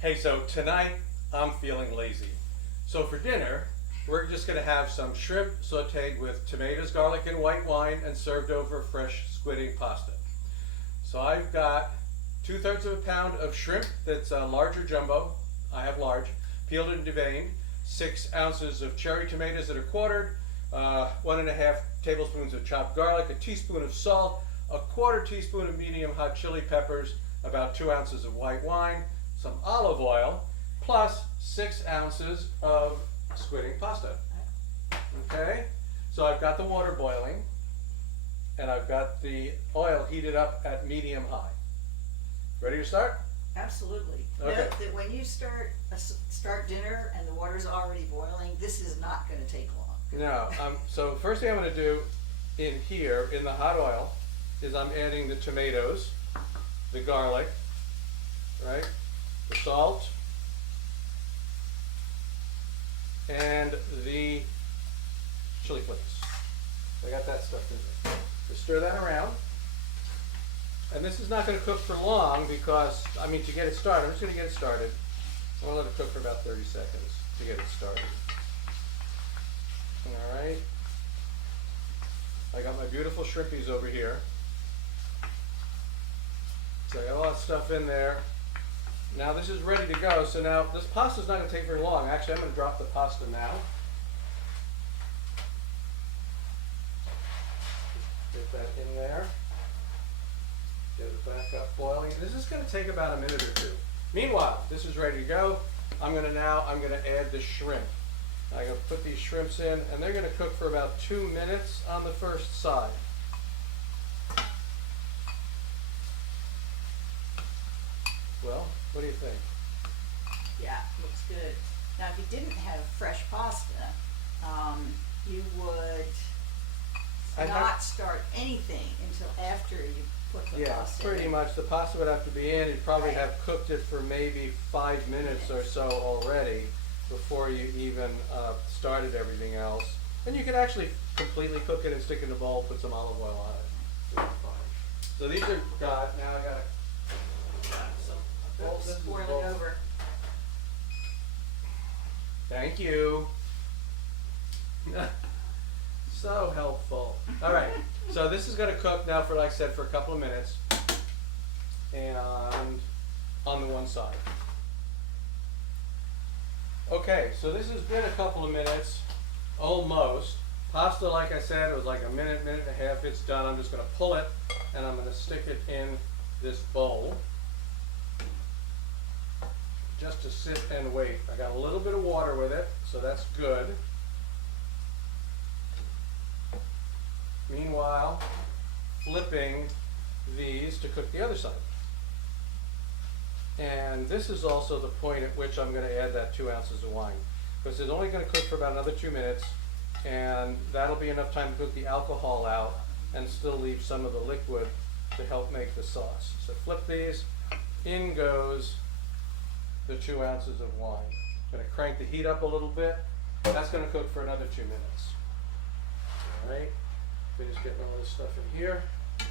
Hey, so tonight I'm feeling lazy. So for dinner, we're just gonna have some shrimp sauteed with tomatoes, garlic, and white wine and served over fresh squidding pasta. So I've got 2/3 of a pound of shrimp that's a larger jumbo. I have large, peeled and deveined. 6 ounces of cherry tomatoes that are quartered, 1.5 tablespoons of chopped garlic, a teaspoon of salt, a 1/4 teaspoon of medium hot chili peppers, about 2 ounces of white wine, some olive oil, plus 6 ounces of squidding pasta. Okay, so I've got the water boiling and I've got the oil heated up at medium high. Ready to start? Absolutely. Okay. Note that when you start dinner and the water's already boiling, this is not going to take long. No, so first thing I'm going to do in here, in the hot oil, is I'm adding the tomatoes, the garlic, right, the salt, and the chili flakes. I got that stuff in there. Just stir that around. And this is not going to cook for long because, to get it started, I'm just going to get it started. I'm going to let it cook for about 30 seconds to get it started. All right. I got my beautiful shrimpies over here. So I got all that stuff in there. Now this is ready to go. So now this pasta's not going to take very long. Actually, I'm going to drop the pasta now. Get that in there. Get it back up boiling. This is going to take about a minute or two. Meanwhile, this is ready to go. I'm going to add the shrimp. I'm going to put these shrimps in, and they're going to cook for about 2 minutes on the first side. Well, what do you think? Yeah, looks good. Now, if you didn't have fresh pasta, you would not start anything until after you put the pasta in. Pretty much. The pasta would have to be in. You'd probably Right. have cooked it for maybe 5 minutes or so already before you even started everything else. And you could actually completely cook it and stick it in a bowl, put some olive oil on it. It'll be fine. So these are got, now I got some. Oops, boiling over. Thank you. So helpful. All right, so this is going to cook now for, like I said, for a couple of minutes, and on the one side. Okay, so this has been a couple of minutes, almost. Pasta, like I said, it was like a minute, minute and a half. It's done. I'm just going to pull it, and I'm going to stick it in this bowl, just to sit and wait. I got a little bit of water with it, so that's good. Meanwhile, flipping these to cook the other side. And this is also the point at which I'm going to add that 2 ounces of wine, because it's only going to cook for about another 2 minutes, and that'll be enough time to cook the alcohol out and still leave some of the liquid to help make the sauce. So flip these, in goes the 2 ounces of wine. I'm going to crank the heat up a little bit. That's going to cook for another 2 minutes. All right. Finish getting all this stuff in here. And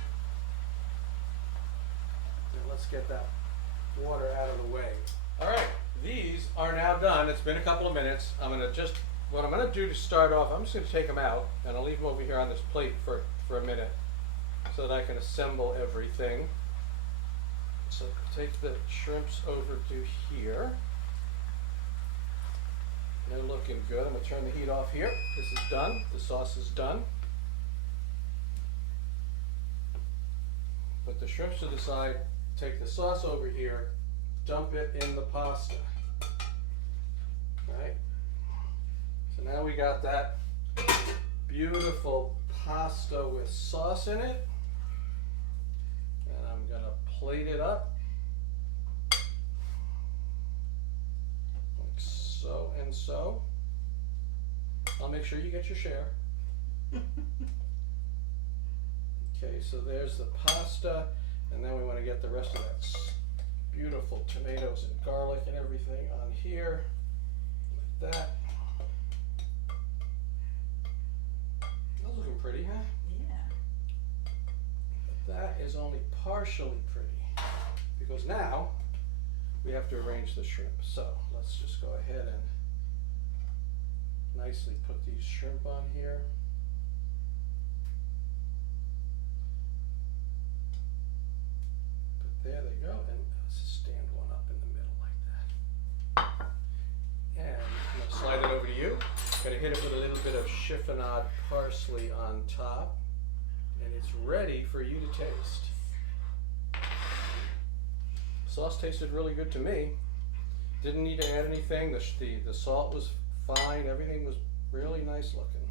let's get that water out of the way. All right, these are now done. It's been a couple of minutes. What I'm gonna do to start off, I'm just gonna take them out, and I'll leave them over here on this plate for a minute so that I can assemble everything. So take the shrimps over to here. They're looking good. I'm gonna turn the heat off here. This is done. The sauce is done. Put the shrimps to the side, take the sauce over here, dump it in the pasta. Right? So now we got that beautiful pasta with sauce in it. And I'm going to plate it up. Like so and so. I'll make sure you get your share. Okay, so there's the pasta, and then we want to get the rest of that beautiful tomatoes and garlic and everything on here, like that. That's looking pretty, huh? Yeah. But that is only partially pretty, because now we have to arrange the shrimp. So let's just go ahead and nicely put these shrimp on here. But there they go, and let's just stand one up in the middle like that. And I'm gonna slide it over to you. Gonna hit it with a little bit of chiffonade parsley on top, and it's ready for you to taste. Sauce tasted really good to me. Didn't need to add anything. The salt was fine. Everything was really nice looking.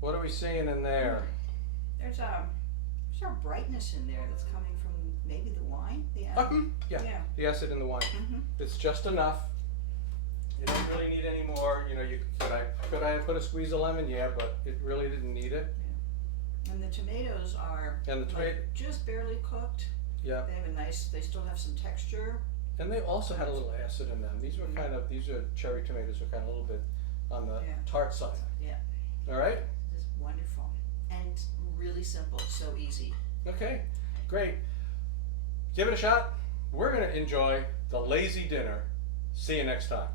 What are we seeing in there? There's a brightness in there that's coming from maybe the wine. Yeah, the acid in the wine. Mm-hmm. It's just enough. You don't really need any more. You know, could I have put a squeeze of lemon? Yeah, but it really didn't need it. And the tomatoes are just barely cooked. Yeah. They have a nice. They still have some texture. And they also had a little acid in them. These were these are cherry tomatoes were kind of a little bit on the tart side. Yeah. All right. It's wonderful and really simple, so easy. Okay, great. Give it a shot. We're gonna enjoy the lazy dinner. See you next time.